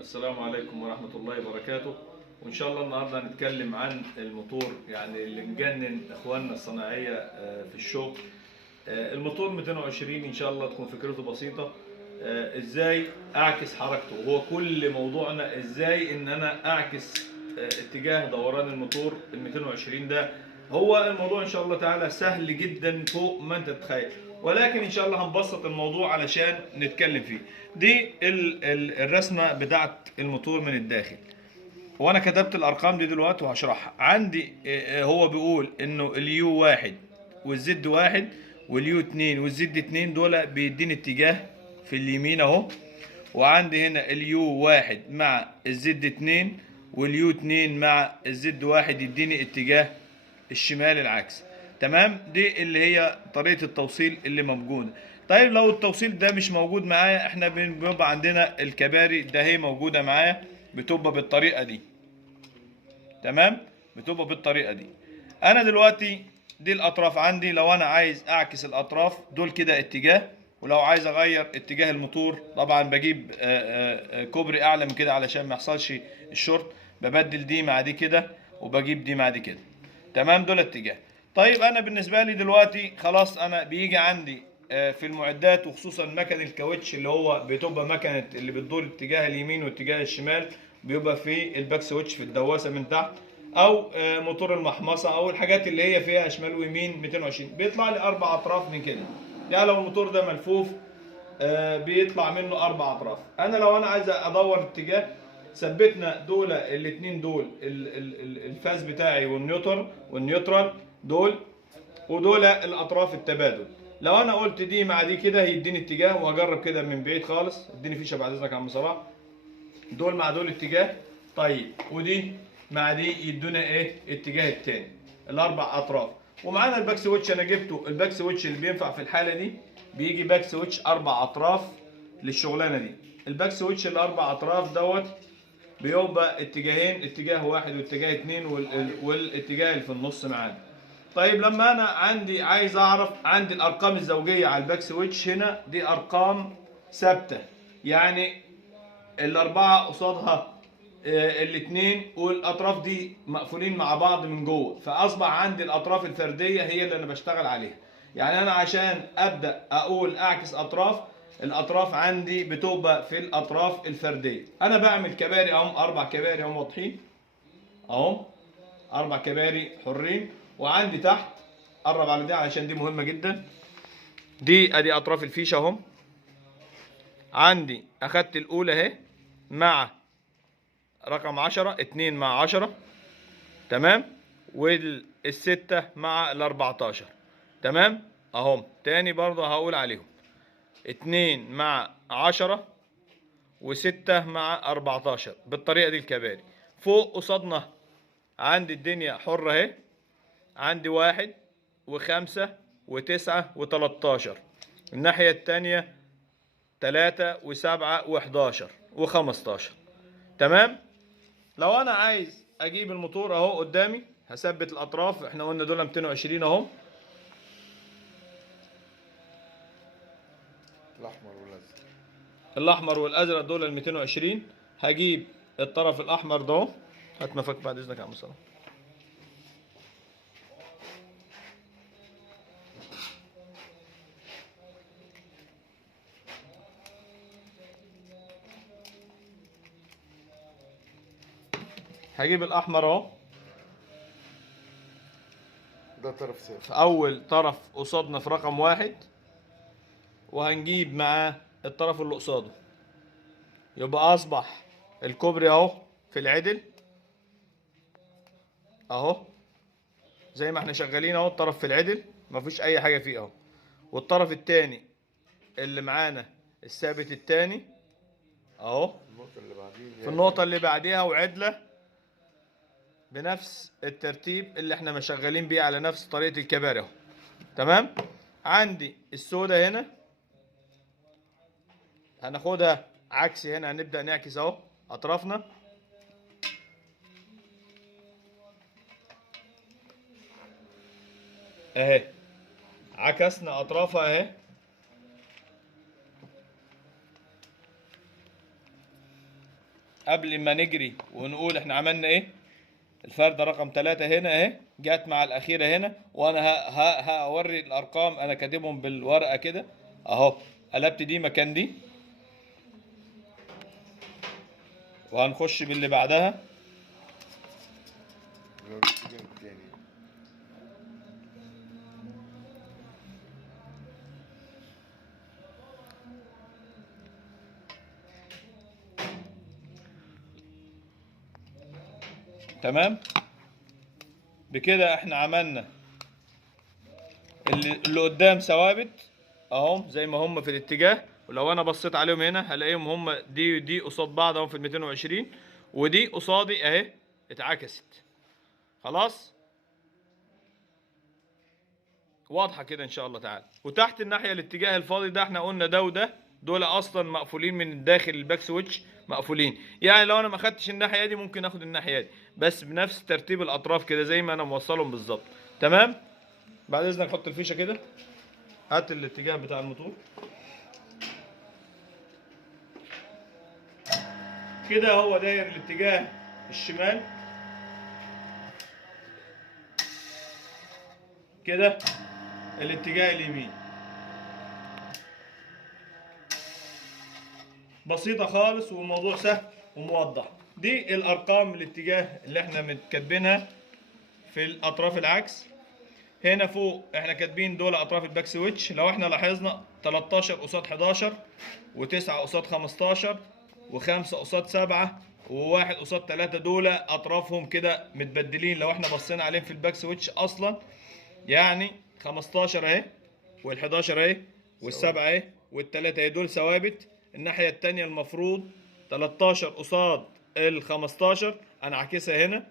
السلام عليكم ورحمة الله وبركاته. وإن شاء الله النهاردة هنتكلم عن الموتور، يعني اللي مجنن إخواننا الصناعية في الشغل. الموتور 220 إن شاء الله تكون فكرته بسيطة. إزاي أعكس حركته، هو كل موضوعنا إزاي إن أنا أعكس اتجاه دوران الموتور ال 220 ده. هو الموضوع إن شاء الله تعالى سهل جدا فوق ما أنت تتخيل، ولكن ان شاء الله هنبسط الموضوع علشان نتكلم فيه. دي الرسمه بتاعت الموتور من الداخل، وانا كتبت الارقام دي دلوقتي وهشرحها. عندي هو بيقول انه اليو واحد والزد واحد واليو اتنين والزد اتنين دول بيديني اتجاه في اليمين اهو، وعندي هنا اليو واحد مع الزد اتنين واليو اتنين مع الزد واحد يديني اتجاه الشمال العكس. تمام، دي اللي هي طريقة التوصيل اللي موجودة. طيب لو التوصيل ده مش موجود معايا، احنا بيبقى عندنا الكباري ده هي موجودة معايا، بتبقى بالطريقة دي. تمام، بتبقى بالطريقة دي. انا دلوقتي دي الاطراف عندي، لو انا عايز اعكس الاطراف دول كده اتجاه، ولو عايز اغير اتجاه الموتور طبعا بجيب كوبري اعلى من كده علشان ما يحصلش الشورت، ببدل دي مع دي كده وبجيب دي مع دي كده. تمام، دول اتجاه. طيب انا بالنسبه لي دلوقتي خلاص انا بيجي عندي في المعدات، وخصوصا مكن الكاوتش اللي هو بتبقى مكنه اللي بتدور اتجاه اليمين واتجاه الشمال، بيبقى في الباك سويتش في الدواسه من تحت، او موتور المحمصه او الحاجات اللي هي فيها شمال ويمين 220 بيطلع لي اربع اطراف من كده. يعني لو الموتور ده ملفوف بيطلع منه اربع اطراف. انا لو انا عايز ادور اتجاه، ثبتنا دول الاثنين دول الفاز بتاعي والنيوترال دول، ودول الاطراف التبادل. لو انا قلت دي مع دي كده هيديني اتجاه، واجرب كده من بعيد خالص، اديني فيشه بعد اذنك يا عم صلاح. دول مع دول اتجاه، طيب ودي مع دي يدونا ايه اتجاه التاني، الاربع اطراف. ومعانا الباك سويتش انا جبته، الباك سويتش اللي بينفع في الحاله دي بيجي باك سويتش اربع اطراف للشغلانه دي. الباك سويتش الاربع اطراف دوت بيبقى اتجاهين، اتجاه واحد واتجاه اتنين والاتجاه اللي في النص معانا. طيب لما انا عايز اعرف عندي الارقام الزوجيه على الباك سويتش، هنا دي ارقام ثابته، يعني الاربعه قصادها الاثنين، والاطراف دي مقفولين مع بعض من جوه، فاصبح عندي الاطراف الفرديه هي اللي انا بشتغل عليها. يعني انا عشان ابدا اقول اعكس اطراف، الاطراف عندي بتبقى في الاطراف الفرديه. انا بعمل كباري اهم، اربع كباري اهم واضحين اهم، اربع كباري حرين. وعندي تحت، قرب على دي علشان دي مهمه جدا، دي ادي اطراف الفيشه اهم. عندي اخدت الاولى اهي مع رقم 10، 2 مع 10، تمام، والستة مع ال14، تمام اهم. تاني برضه هقول عليهم 2 مع 10 و6 مع 14 بالطريقة دي الكباري. فوق قصادنا عندي الدنيا حرة اهي، عندي 1 و5 و9 و13، الناحية التانية 3 و7 و11 و15. تمام، لو انا عايز اجيب الموتور اهو قدامي، هثبت الاطراف، احنا قلنا دول 220 اهو، الاحمر والازرق دول ال 220. هجيب الطرف الاحمر ده اهو، هات مفك بعد اذنك يا عم صلاح. هجيب الاحمر اهو، ده طرف صفر، في اول طرف قصادنا في رقم 1، وهنجيب معاه الطرف اللي قصاده، يبقى اصبح الكوبري اهو في العدل اهو، زي ما احنا شغالين اهو، الطرف في العدل مفيش اي حاجه فيه اهو. والطرف التاني اللي معانا الثابت التاني اهو النقطة اللي بعديه في النقطه اللي بعديها، وعدله بنفس الترتيب اللي احنا مشغلين بيه على نفس طريقه الكباري اهو. تمام، عندي السودة هنا هناخدها عكسي، هنا هنبدأ نعكس اهو اطرافنا اهي، عكسنا اطرافها اهي. قبل ما نجري ونقول احنا عملنا ايه، الفردة رقم 3 هنا اهي جت مع الأخيرة هنا، وأنا هوري الأرقام أنا كاتبهم بالورقة كده أهو. قلبت دي مكان دي، وهنخش باللي بعدها. اللي هو الاتجاه التاني. تمام. بكده احنا عملنا اللي قدام ثوابت اهم زي ما هم في الاتجاه، ولو انا بصيت عليهم هنا هلاقيهم هم دي ودي قصاد بعض اهم في ال 220، ودي قصادي اهي اتعكست. خلاص واضحه كده ان شاء الله تعالى. وتحت الناحيه الاتجاه الفاضي ده احنا قلنا ده وده دول اصلا مقفولين من الداخل، الباك سويتش مقفولين، يعني لو انا ما خدتش الناحيه دي ممكن اخد الناحيه دي، بس بنفس ترتيب الاطراف كده زي ما انا موصلهم بالظبط. تمام. بعد اذنك حط الفيشه كده، هات الاتجاه بتاع الموتور كده، هو داير الاتجاه الشمال كده، الاتجاه اليمين. بسيطة خالص والموضوع سهل وموضح. دي الارقام الاتجاه اللي احنا متكاتبينها في الاطراف العكس. هنا فوق احنا كاتبين دول اطراف الباك سويتش، لو احنا لاحظنا 13 قصاد 11 و9 قصاد 15 و5 قصاد 7 و1 قصاد 3، دول اطرافهم كده متبدلين لو احنا بصينا عليهم في الباك سويتش اصلا. يعني 15 اهي وال11 اهي والسبعه اهي والثلاثه اهي دول ثوابت. الناحيه الثانيه المفروض 13 قصاد ال15 انا عاكسها هنا،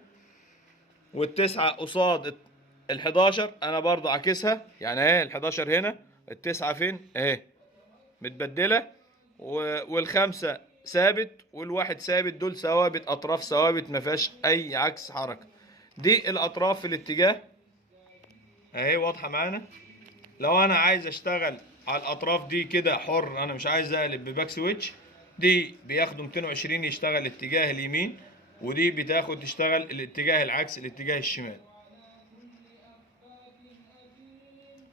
والتسعة قصاد ال11 انا برضو عاكسها، يعني اهي ال11 هنا، التسعة فين اهي متبدلة، والخمسة ثابت والواحد ثابت، دول ثوابت اطراف ثوابت ما فيهاش اي عكس حركة. دي الاطراف في الاتجاه اهي واضحة معانا. لو انا عايز اشتغل على الاطراف دي كده حر، انا مش عايز اقلب بباك سويتش، دي بياخدوا 220 يشتغل الاتجاه اليمين، ودي بتاخد تشتغل الاتجاه العكس الاتجاه الشمال.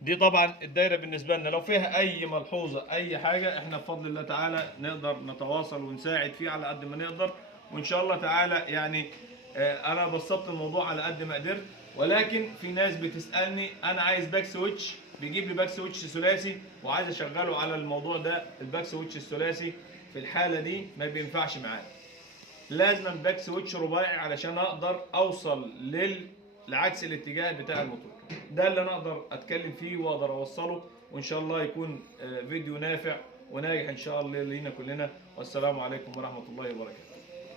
دي طبعا الدايره بالنسبه لنا، لو فيها اي ملحوظه اي حاجه احنا بفضل الله تعالى نقدر نتواصل ونساعد فيه على قد ما نقدر، وان شاء الله تعالى يعني انا بسطت الموضوع على قد ما قدرت. ولكن في ناس بتسالني انا عايز باك سويتش، بيجيب لي باك سويتش ثلاثي وعايز اشغله على الموضوع ده. الباك سويتش الثلاثي في الحاله دي ما بينفعش معانا، لازم باك سويتش رباعي علشان اقدر اوصل لعكس الاتجاه بتاع الموتور. ده اللي انا اقدر اتكلم فيه واقدر اوصله، وان شاء الله يكون فيديو نافع وناجح ان شاء الله لينا كلنا. والسلام عليكم ورحمة الله وبركاته.